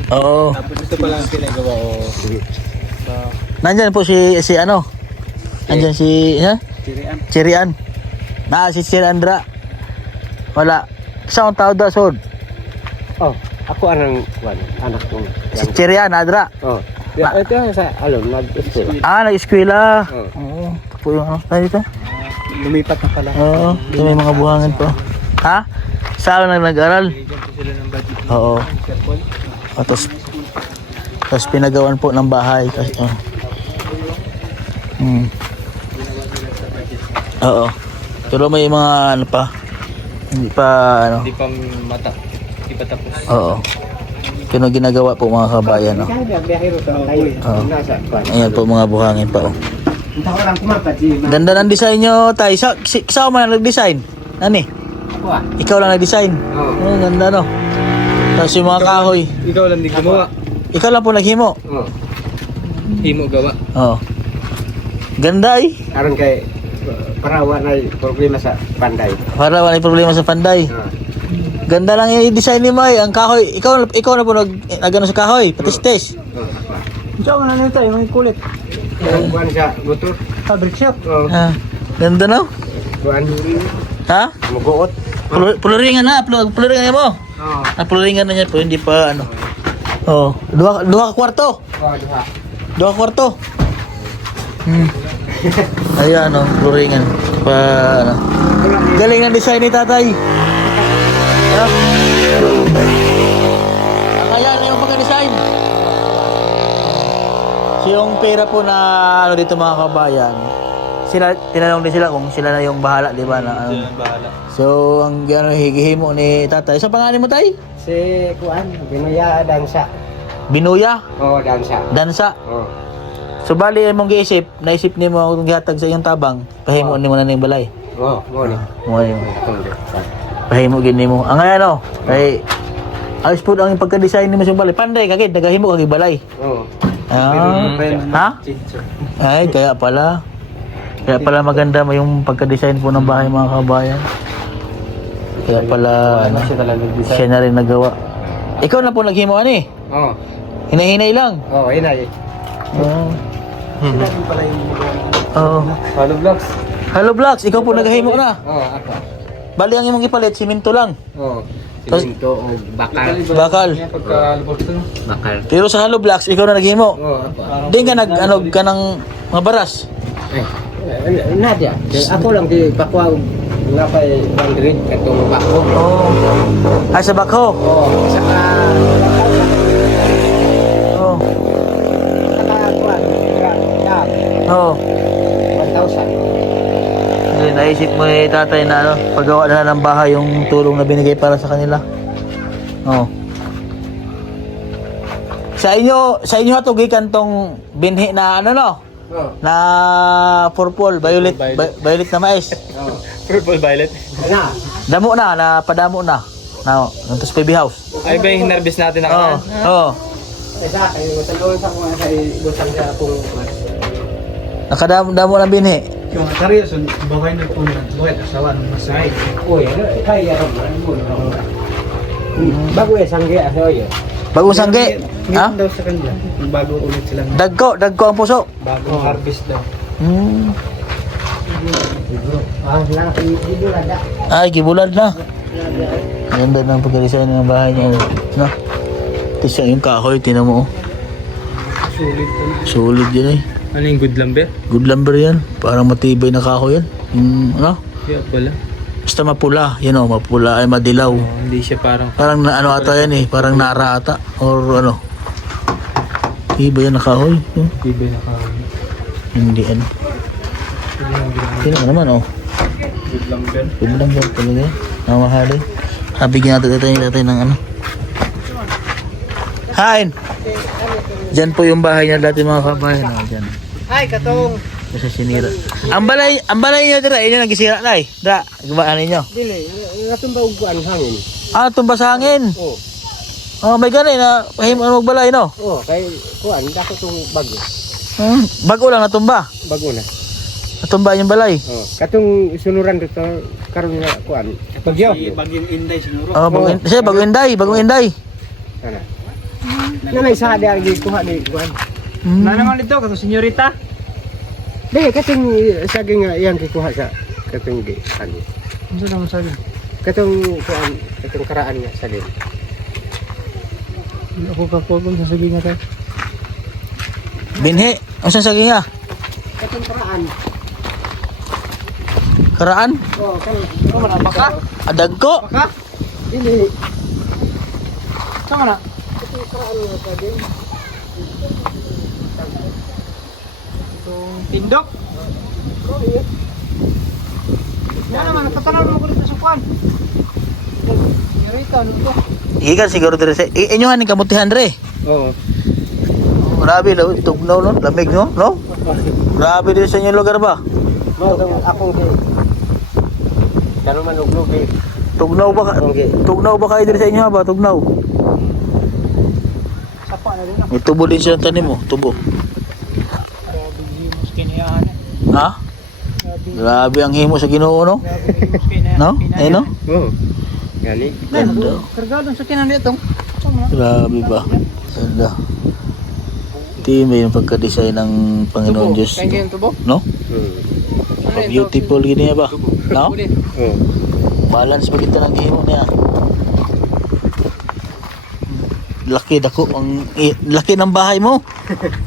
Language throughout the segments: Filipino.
gagawin. Oo. Tapos ito pa lang ang pinagawa ko. Nandyan po si ano? Nandyan si Sirian. Chirian. Si Sir Andra. Wala. Sa ang tao da sod. Oh, ako anang anak ko. Si Chirian Andra. Oh. Ito sa nag-school. Nag-eskwela. Oo. Oo. Ito po yung ano tayo dito. Lumipat na pala. Oo. Ito may mga buhangin po. Ha? Saan nag-aral? Bigyan ko sila ng budget. Oo. Tapos pinagawan po ng bahay kasi Oo. Pero may mga ano pa. Hindi pa ano. Hindi pa tapos. Oo. Pero ginagawa po mga kabayan, no. Oo. Ayan po mga buhangin pa, oh. Ganda ng design nyo, tay. Sa man nag-design? Nani? Ikaw lang nag-design? Oo. Ganda, no. Tapos yung mga kahoy. Ikaw lang di gumawa. Ikaw lang po naghimo? Oo. Himo gawa. Oo. Ganda, eh. Aron kay para wala problema sa panday. Para wala problema sa panday. Ganda lang yung design ni May. Ang kahoy, ikaw na po nag-ano sa kahoy, patis-tis. Ikaw nga nito tayo, may kulit. Kuan sa motor. Fabric shop. Oh. Ganda, no? Kuan Ha? muguot. Puluringan na, puluringan mo. Oh. Puluringan na niya po, hindi pa ano. Oh, dua ka kwarto. Oh, diha. Dua ka kwarto. Ayan, no, puluringan. Pa, ano. Galing ng design ni tatay. Ano? Ayan yung pagka-design. So yung pera po na ano dito mga kabayan, tinanong din sila kung sila na yung bahala, di ba? Na, ano. Bahala. So ang gano'n higihimo ni tatay. Sa pangalan mo, tay? Si kuan Binuya Dansa. Binuya? Oh, Dansa. Dansa? Oh. So bali mong naisip ni mo kung gihatag sa iyong tabang, pahimo ni mo na ning balay. Oh, mo ni. Mo ni. Pahimo gini mo. Ang ano, kay ayos po ang pagka-design ni mo sa balay. Panday kagid nagahimo kagid balay. Oh. Ha? Ay, kaya pala. Kaya pala maganda yung pagka-design po ng bahay mga kabayan. Kaya pala ano, siya na rin nagawa. Ikaw na po naghimo ani? Oh. Hinahinay lang. Oh, inay. Oo. Sila din pala yung Oo. Hello vlogs. Hello Vlogs, ikaw po naghimo na. Oh, ako. Bali ang imong ipalit, simento lang. Oh. Tapos- Siminto o bakal. Bakal. pagkalubos to. Bakal. Pero sa Hello Vlogs, ikaw na naghimo. Oh, ako. Di ka nag-anog ka ng mga baras. Nadia. Ako lang di pakwa nga pa 100 katong bako. Oh. Ay, sa bakho. Oh, saka Oh. kuan. Yeah. Oh. 1,000. Kasi naisip mo ni tatay na ano, paggawa na ng bahay yung tulong na binigay para sa kanila. Oh. Sa inyo hatugikan tong binhi na ano no? Oh. Na purple, violet, violet na mais. Oh. Purple violet. Na. Damo na padamo na. Now, nandito sa baby house. Ay ba yung hinarbis natin na Oo. kanan? Oo. Isa kayo matalon sa mga kay butang sa akong Nakadamo ng binhi. Yung seryoso, bagay na po na. Bakit asawa ng masay? Uy, ano kaya ro mo. Bago ya sangge aso yo. Bagong sangge. Ha? Ngayon daw sa kanila. Bago ulit silang Dagko ang puso. bagong harvest daw. Lang dito ada. Ay, gibulad na. Ganda ng pagka-design ng bahay niya. No? Tapos yung kahoy, tinan mo. Oh. Sulit po. Solid yan eh. Ano yung good lumber? Good lumber yan. Parang matibay na kahoy yan. Ano? Yeah, pala. Basta mapula. Yan o, mapula ay madilaw. Hindi siya parang Parang na, ano ata yan eh. Parang nara ata. Or ano. Iba yan na kahoy. tibay na kahoy. Hindi ano. Tingnan mo naman oh. Good lumber. Good lumber talaga yan. Namahalin. Bigyan natin tatay ng ano. Hain! Diyan po yung bahay niya dati mga kabayan. Oh, diyan. Ay katong Kasi sinira. Ang balay niyo dira, inyo nagisira na eh. Dra, gawaan ninyo. dili natumba og kuan hangin. Ah, tumba sa hangin. Oh. Oh, may ganay na pahimo ang magbalay no. Oh, kay kuan dako tong bago. Bago lang natumba. Bago na. Natumba yung balay. Oh, katong sunuran dito karon nga kuan. Bagyo. Bagyong Inday siguro. Oh, bagong inday, bagong inday. Sana. Na may sa dia lagi kuha ni kuan. Na naman dito, kato senyorita. Dili kating saging nga iyang gikuha sa katong di ano. Ano naman sabi? Katong kuan, katong karaan nga sa din. Ako kakogong sa sabi nga tayo. Binhi, ang sasagi nga? Katong karaan. Karaan? Oh, kan. Baka? Adagko? Baka? Dili. Sama na? Katong karaan nga sa din. Itong tindok. Oh, iya. Ano naman, napatanaw mo ko dito sa kwan. Senyorita, ano to? Ikan siguro dire sa inyohan ni kamutihan re. Oo. Grabe lo, tugnaw no, lamig no, no? Grabe din sa inyong lugar ba? Mo akong di. Dalo man uglog eh. Tugnaw ba? Okay. Tugnaw ba kayo dire sa inyo ba? Tugnaw. Sapa na din ako. May tubo din siya tanim mo, tubo. Grabe himos kinayahan. Ha? Grabe ang himo sa Ginoo no? Grabe himos kinayahan. No? Eh no? Oo. Gani. Ganda. Kargado sa kinan dito. Sama na. Grabe ba? Ganda. May yung pagka-design ng Panginoon Tubo. Diyos. Kain kayo yung tubo? No? Hmm. Beautiful gini ba? No? Tubo din. Oo. Balance pa kita ng himo niya. Laki dako ang laki ng bahay mo.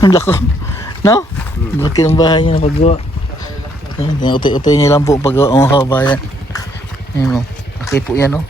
Ang laki. No? Laki ng bahay niya na paggawa. Utoy niya lang po ang paggawa mga kabayan. Ayun o. Laki po yan o.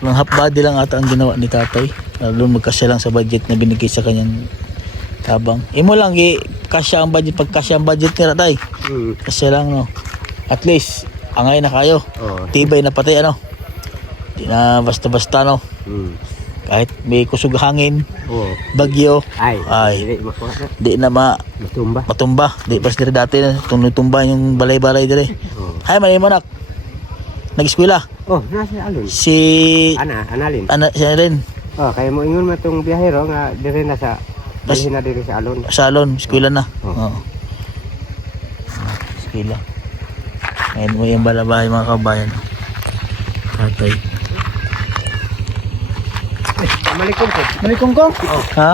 Lang half body lang ata ang ginawa ni tatay. Lalo magkasya lang sa budget na binigay sa kanyang tabang. Imo lang kasya ang budget pag kasya ang budget ni tatay. Hmm. Kasya lang no. At least angay na kayo. Oo. Tibay na pati ano. Di na basta-basta no. Hmm. Kahit may kusog hangin, Oo. bagyo, Ay. Ay. Dili makuha na. di na Matumba. matumba. Di pas dire dati na tumba yung balay-balay dire. Oo. Hay mali mo nak. Nag-eskwela Oh, nasa alon. si Analin. siya rin Oh, kaya mo ingon matong biyahero nga dire na sa dalhin na dire sa alon. salon, eskwela na. Oo. Oo. Eskwela. Ngayon mo yung balabahay mga kabayan. Tatay. Malikong ko. Malikongkong? Ha?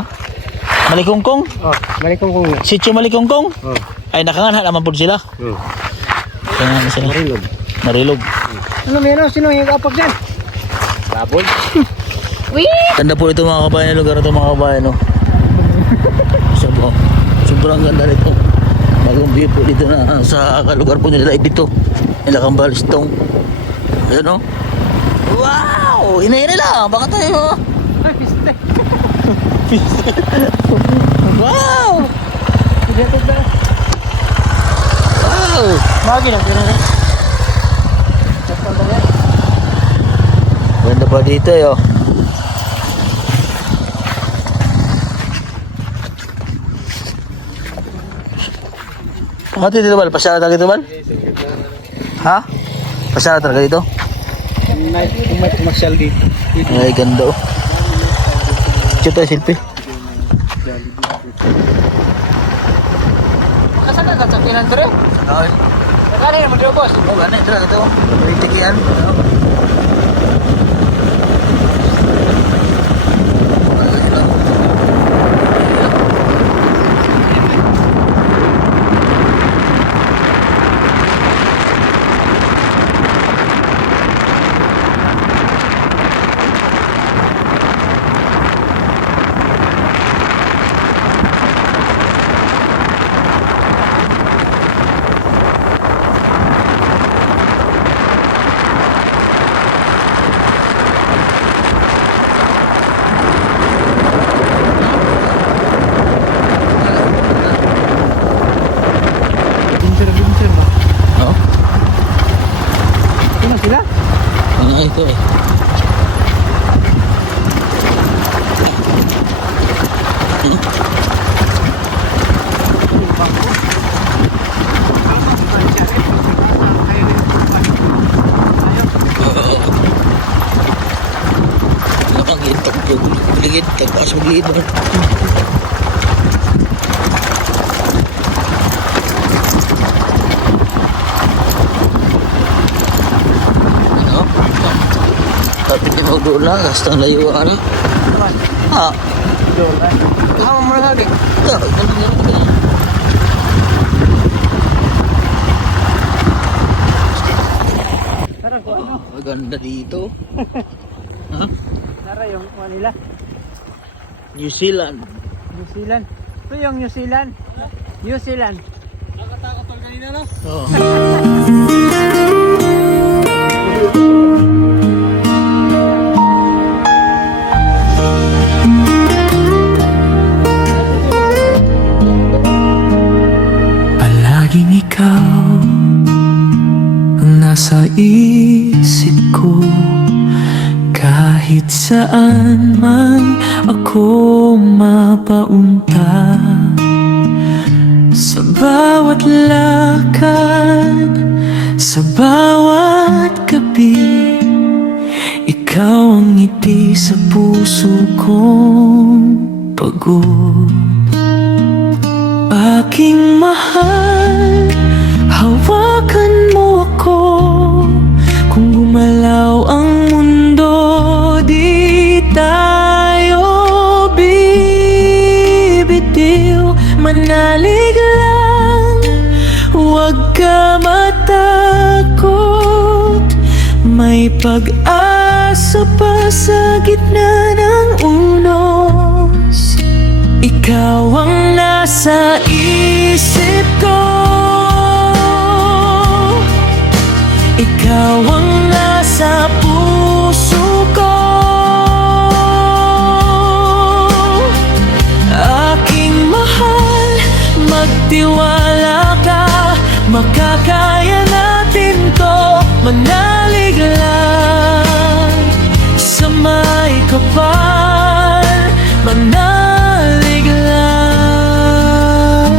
Malikongkong? Oh, malikong ko. Sitio Malikongkong? Oh. Ay nakanganha naman po sila. Hmm. Kaya sila. Marilog. Marilog. Ano meron? Sino yung kapag dyan? Babon. Ganda po ito mga kabayan, lugar ito mga kabayan, no? Sobrang ganda nito. Bagong view po dito na sa lugar po nila dito. Nila Cambalistong. Ayan, no? Wow! Hinayin lang, baka tayo. Ay, piste. Wow! Hindi ito ba? Wow! Magi lang, pero rin. Ganda pa dito, yo. Mati dito bal, pasara talaga dito bal? Ha? Pasara talaga dito? Kung may commercial dito. Ay, ganda oh. Ito tayo silpi. Makasan na sa kinan ito rin? Okay. Nakali naman dito, boss. Oh, ganda ito lang ito. May tikian. Binser ba? Oo. Ito na sila? Ano ito eh. Ang litak ko. Ligit. Tapos magliit naman. Ano? Tapi na doon lang. Gastang layuan. Ha? tulungan. Tama mo na lagi. Ito, Tara ko ano? maganda dito. Ha? Tara yung Manila. New Zealand. New Zealand. Ito yung New Zealand. New Zealand. Nakatakot ang kanina no? Oo. Palaging ikaw ang nasa isip ko, kahit saan man ako mapaunta. Sa bawat lakad, sa bawat gabi, ikaw ang ngiti sa puso kong pagod. Aking mahal, hawakan mo ako. Kung gumalaw ang mundo, di tayo bibitiw. Manalig lang, huwag ka matakot. May pag-asa pa sa gitna ng unos. Ikaw ang nasa isip ko, ikaw ang nasa puso ko. Aking mahal, magtiwala ka, makakaya natin to. Manalig lang sa may kapal, manalig lang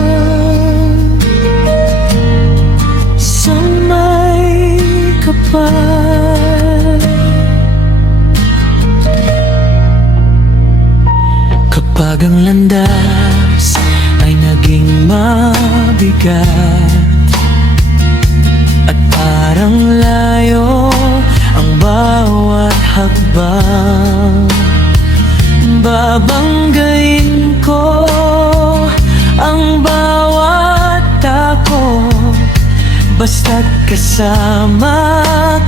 sa may kapal. Kapag ang landas ay naging mabigat at parang layo ang bawat hakbang, babanggain ko ang bawat tako, basta't kasama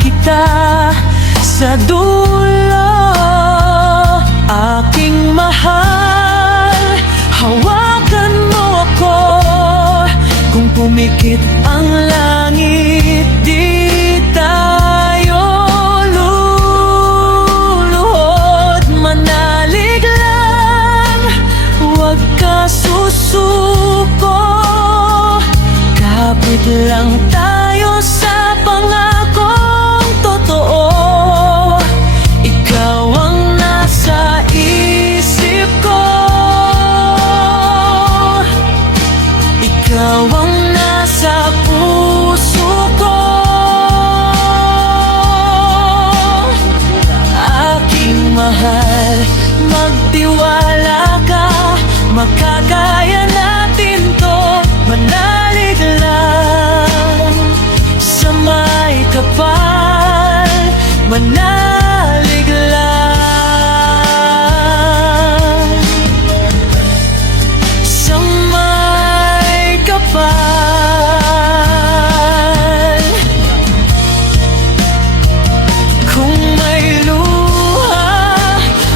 kita sa dulo. Aking mahal, hawakan mo ako. Kung pumikit ang langit, di tayo luluhod. Manalig lang, huwag ka susuko. Kapit lang tayo sa pangakong totoo. Ikaw ang nasa isip ko, ikaw ang nasa puso ko. Aking mahal, magtiwala ka, makakaya natin to. Manalig lang sa may kapal, manalig lang sa may kapal. Kung may luha,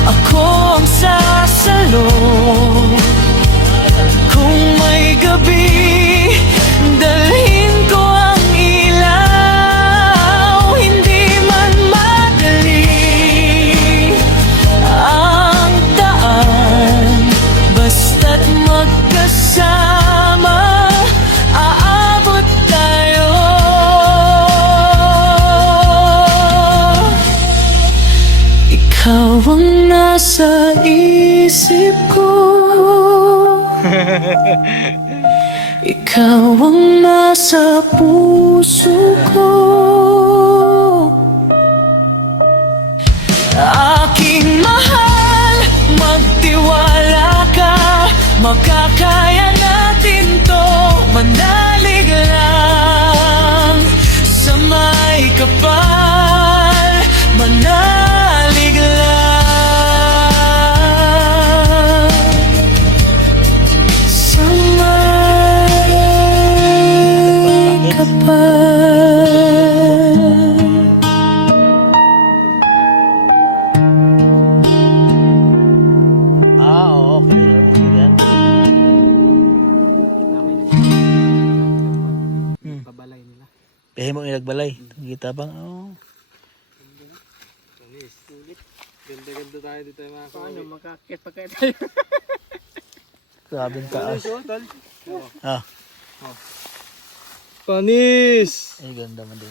ako ang sasalo. Kung may gabi, dalhin ko ang ilaw. Hindi man madali ang daan, basta't magkasama, aabot tayo. Ikaw ang nasa isip ko, ikaw ang nasa puso ko. Aking mahal, magtiwala ka, makakaya natin to. Manalig lang sa may kapal, manalig lang Kaya mo ilagbalay. Kita bang? Oh. Ganda-ganda tayo dito mga Paano makakit pa kayo tayo? Grabe ang taas. Ah, Panis! ay ganda man din.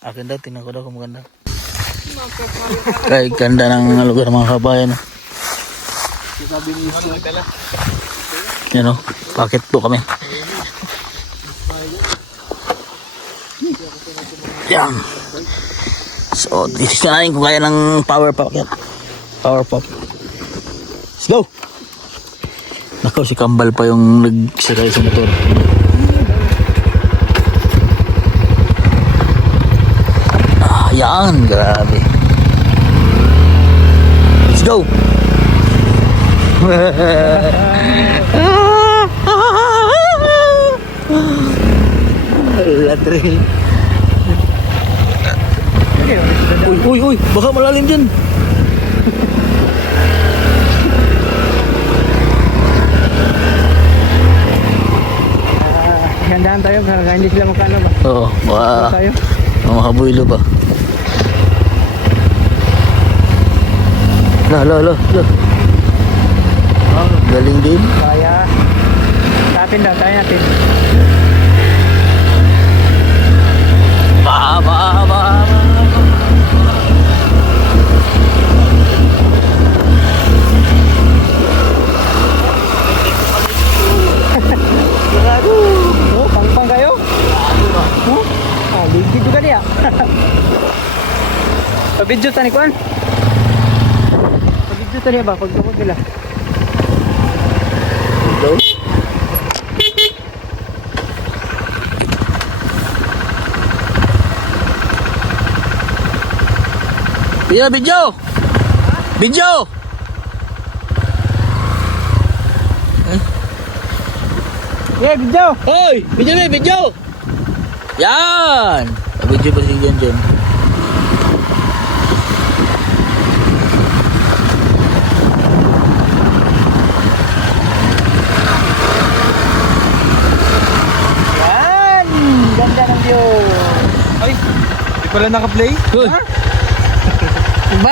Akin daw, tingnan ko daw kung maganda. Ay, ganda ng lugar mga kabayan. Sabi ni Isko. Yan o, bakit po kami? Yan. So, titignan natin kung kaya ng power pop yan. Power pop. Let's go! Nakaw, si Kambal pa yung nagsakay sa motor. Ah, yan. Grabe. Let's go! Latril. Uy, baka malalim dyan. Gandahan tayo, karga hindi sila makano ba? Oo, baka Tayo. makabuilo ba? La. Galing din. Kaya, tapin daw, tayo natin. Ba. Oh, pang kayo? Oh, ligid juga dia. Pabidyo tani kuan. Pabidyo tani ba pag tukod nila. Go. Video! Yeah, bidyo. Hoy! Video! Yan! Video pa si Jan. Yan! Ganda ng view. Ay, di pala naka-play? Hoy!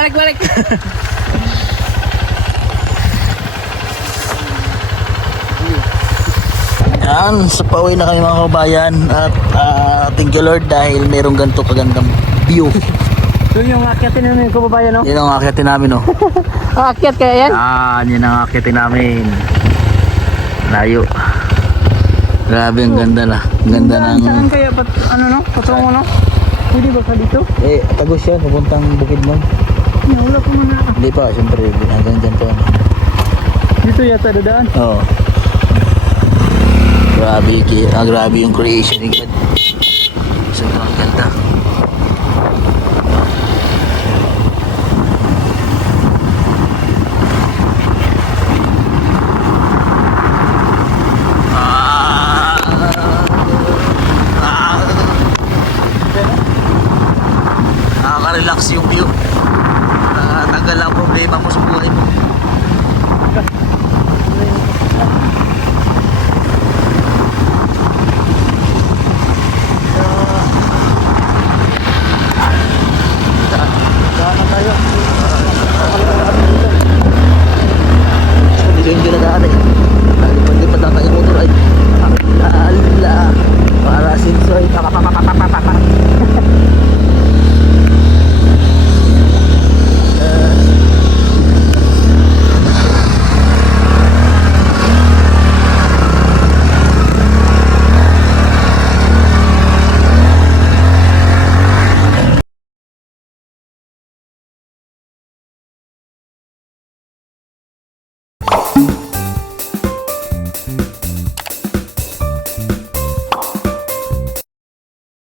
Balik. Yan, sa pauwi na kami mga kabayan at thank you Lord dahil merong ganito kagandang view. So yung akyatin namin yung kababayan, no? Yan ang akitin namin, no? Akyat kaya yan? Yan ang akitin namin. Layo. Grabe, ang ganda na. Ang ganda ng... Saan kaya, ano no? Patungo no? Pwede ba ka dito? Tagos yan, pupuntang bukid mo. Wala pa man na. Hindi pa, siyempre, hanggang dyan pa yan. Dito yata dadaan. Oo. Grabe yung creation ni God. Sa ito, ang ganda.